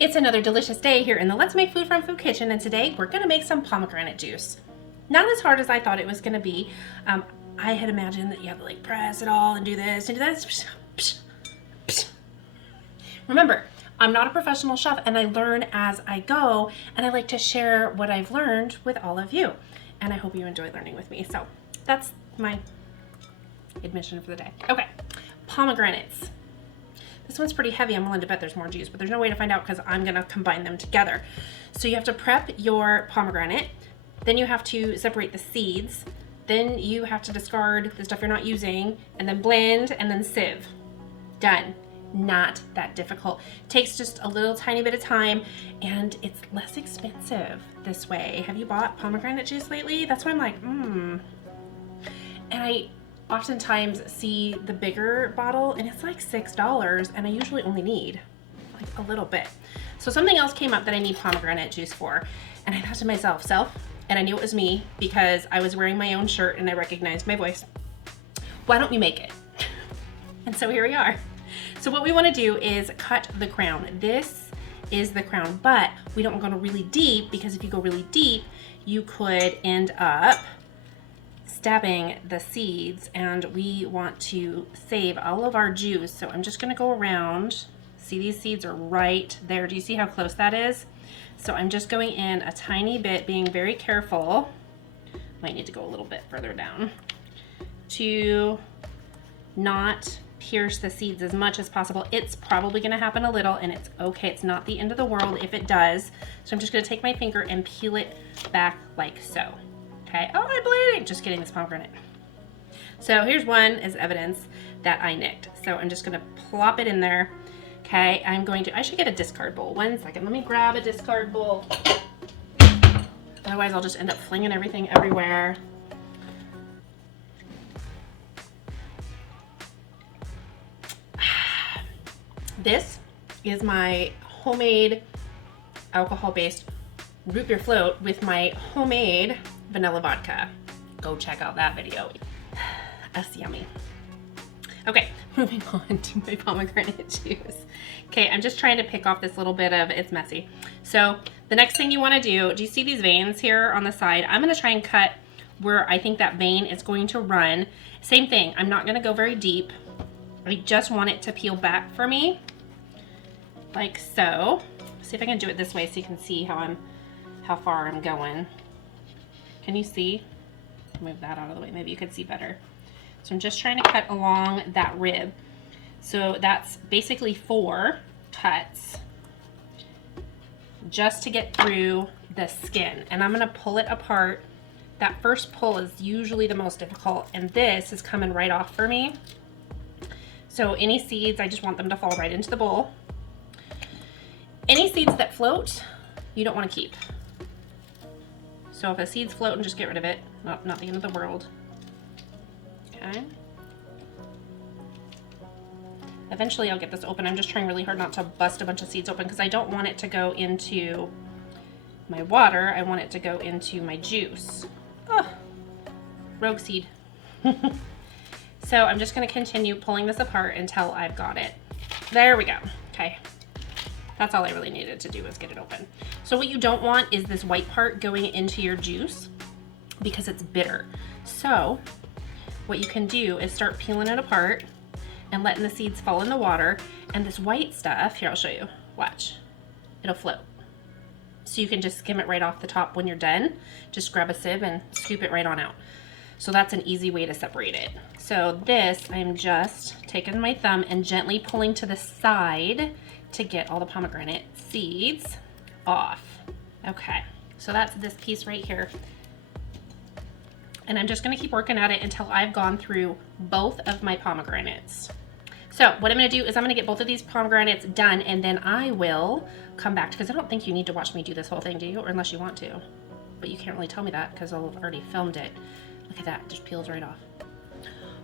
It's another delicious day here in the Let's Make Food from Food kitchen, and today we're gonna make some pomegranate juice. Not as hard as I thought it was gonna be. I had imagined that you have to like press it all and do this and do that. Remember, I'm not a professional chef and I learn as I go, and I like to share what I've learned with all of you. And I hope you enjoy learning with me. So that's my admission for the day. Okay, pomegranates. This one's pretty heavy. I'm willing to bet there's more juice, but there's no way to find out because I'm gonna combine them together. So you have to prep your pomegranate, then you have to separate the seeds, then you have to discard the stuff you're not using, and then blend, and then sieve. Done. Not that difficult. Takes just a little tiny bit of time, and it's less expensive this way. Have you bought pomegranate juice lately? That's why I'm like, And I oftentimes see the bigger bottle and it's like $6, and I usually only need like a little bit. So something else came up that I need pomegranate juice for, and I thought to myself, and I knew it was me because I was wearing my own shirt and I recognized my voice. Why don't we make it? And so here we are. So what we want to do is cut the crown. This is the crown, but we don't want to go really deep, because if you go really deep, you could end up stabbing the seeds, and we want to save all of our juice. So I'm just going to go around. See, these seeds are right there. Do you see how close that is? So I'm just going in a tiny bit, being very careful. Might need to go a little bit further down to not pierce the seeds as much as possible. It's probably going to happen a little, and it's okay. It's not the end of the world if it does. So I'm just going to take my finger and peel it back like so. Okay. Oh, I'm bleeding. Just kidding, this pomegranate. So here's one as evidence that I nicked. So I'm just going to plop it in there. Okay. I should get a discard bowl. 1 second. Let me grab a discard bowl. Otherwise I'll just end up flinging everything everywhere. This is my homemade alcohol-based root beer float with my homemade vanilla vodka. Go check out that video. That's yummy. Okay, moving on to my pomegranate juice. Okay, I'm just trying to pick off this little bit of, it's messy. So the next thing you want to do you see these veins here on the side? I'm going to try and cut where I think that vein is going to run. Same thing, I'm not going to go very deep. I just want it to peel back for me, like so. See if I can do it this way so you can see how far I'm going. Can you see? Move that out of the way. Maybe you could see better. So I'm just trying to cut along that rib. So that's basically 4 cuts just to get through the skin. And I'm going to pull it apart. That first pull is usually the most difficult, and this is coming right off for me. So any seeds, I just want them to fall right into the bowl. Any seeds that float, you don't want to keep. So if a seed's floating, just get rid of it. Not the end of the world. Okay. Eventually I'll get this open. I'm just trying really hard not to bust a bunch of seeds open because I don't want it to go into my water. I want it to go into my juice. Oh, rogue seed. So I'm just going to continue pulling this apart until I've got it. There we go. Okay. That's all I really needed to do was get it open. So what you don't want is this white part going into your juice because it's bitter. So what you can do is start peeling it apart and letting the seeds fall in the water, and this white stuff, here I'll show you, watch, it'll float. So you can just skim it right off the top when you're done. Just grab a sieve and scoop it right on out. So that's an easy way to separate it. So this, I'm just taking my thumb and gently pulling to the side to get all the pomegranate seeds off. Okay, so that's this piece right here. And I'm just gonna keep working at it until I've gone through both of my pomegranates. So what I'm gonna do is I'm gonna get both of these pomegranates done, and then I will come back, because I don't think you need to watch me do this whole thing, do you? Or unless you want to. But you can't really tell me that because I've already filmed it. Look at that, it just peels right off.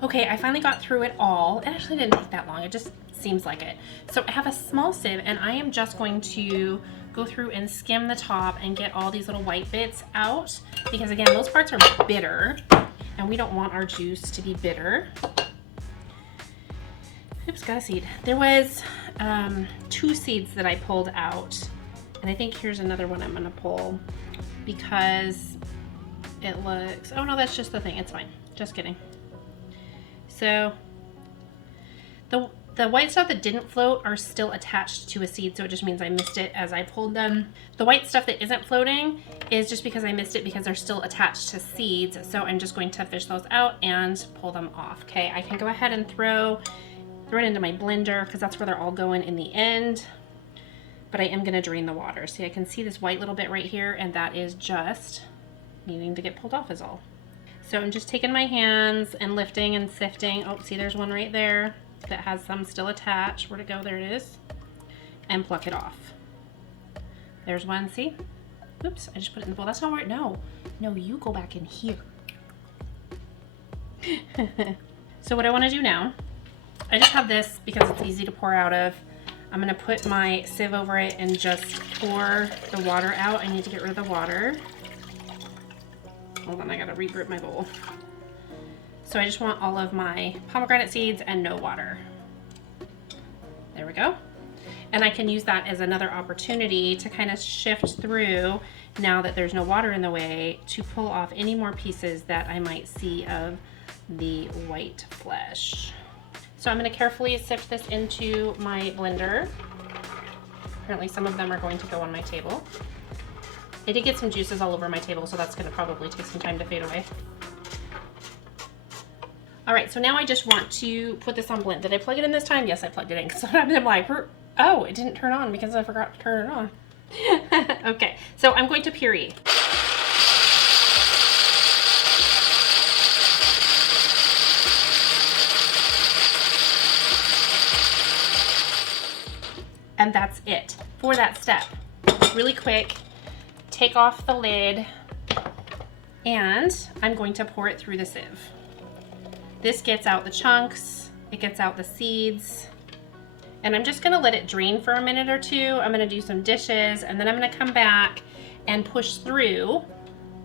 Okay, I finally got through it all. It actually didn't take that long, it just seems like it. So I have a small sieve, and I am just going to go through and skim the top and get all these little white bits out, because again, those parts are bitter and we don't want our juice to be bitter. Oops, got a seed. There was 2 seeds that I pulled out. And I think here's another one I'm gonna pull because it looks, oh no, that's just the thing, it's fine. Just kidding. So the white stuff that didn't float are still attached to a seed, so it just means I missed it as I pulled them. The white stuff that isn't floating is just because I missed it because they're still attached to seeds, so I'm just going to fish those out and pull them off. Okay, I can go ahead and throw it into my blender because that's where they're all going in the end. But I am gonna drain the water. See, I can see this white little bit right here, and that is just needing to get pulled off is all. So I'm just taking my hands and lifting and sifting. Oh, see, there's one right there that has some still attached. Where'd it go? There it is. And pluck it off. There's one, see? Oops, I just put it in the bowl. That's not where it, no, you go back in here. So what I wanna do now, I just have this because it's easy to pour out of. I'm gonna put my sieve over it and just pour the water out. I need to get rid of the water. Hold on, I gotta regroup my bowl. So I just want all of my pomegranate seeds and no water. There we go. And I can use that as another opportunity to kind of shift through, now that there's no water in the way, to pull off any more pieces that I might see of the white flesh. So I'm going to carefully sift this into my blender. Apparently some of them are going to go on my table. I did get some juices all over my table, so that's going to probably take some time to fade away. All right, so now I just want to put this on blend. Did I plug it in this time? Yes, I plugged it in. Sometimes I'm like, oh, it didn't turn on because I forgot to turn it on. Okay, so I'm going to puree. And that's it for that step. Really quick, take off the lid, and I'm going to pour it through the sieve. This gets out the chunks, it gets out the seeds, and I'm just gonna let it drain for a minute or two. I'm gonna do some dishes, and then I'm gonna come back and push through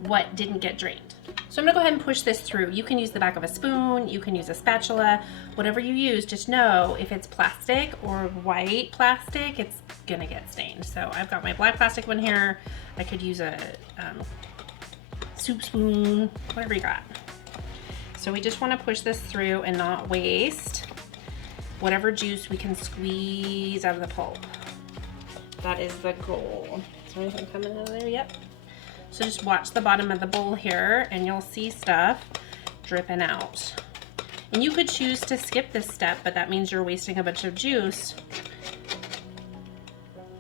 what didn't get drained. So I'm gonna go ahead and push this through. You can use the back of a spoon, you can use a spatula, whatever you use, just know if it's plastic or white plastic, it's gonna get stained. So I've got my black plastic one here. I could use a soup spoon, whatever you got. So we just wanna push this through and not waste whatever juice we can squeeze out of the pulp. That is the goal. Is there anything coming out of there? Yep. So just watch the bottom of the bowl here and you'll see stuff dripping out. And you could choose to skip this step, but that means you're wasting a bunch of juice.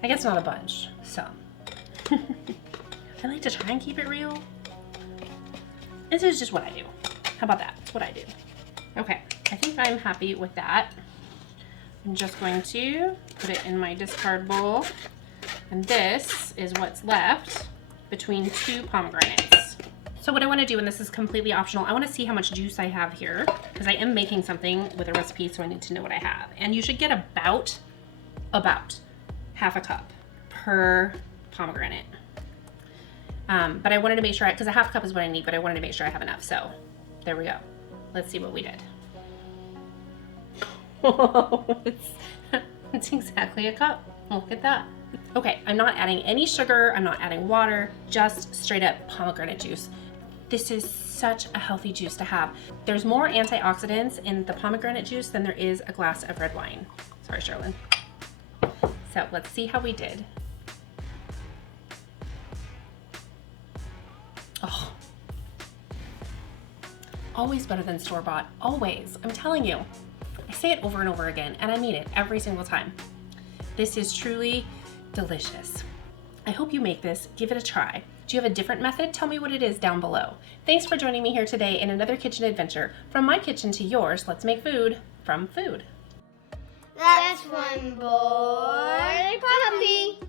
I guess not a bunch, some. I like to try and keep it real. This is just what I do. How about that? That's what I do. Okay, I think I'm happy with that. I'm just going to put it in my discard bowl. And this is what's left between 2 pomegranates. So what I want to do, and this is completely optional, I want to see how much juice I have here because I am making something with a recipe, so I need to know what I have. And you should get about half a cup per pomegranate. But I wanted to make sure, because a half cup is what I need, but I wanted to make sure I have enough. So there we go. Let's see what we did. It's exactly a cup. Look at that. Okay, I'm not adding any sugar, I'm not adding water, just straight up pomegranate juice. This is such a healthy juice to have. There's more antioxidants in the pomegranate juice than there is a glass of red wine. Sorry, Sherlyn. So let's see how we did. Oh, always better than store-bought, always. I'm telling you. I say it over and over again, and I mean it every single time. This is truly delicious. I hope you make this, give it a try. Do you have a different method? Tell me what it is down below. Thanks for joining me here today in another kitchen adventure. From my kitchen to yours, let's make food from food. That's one boy puppy.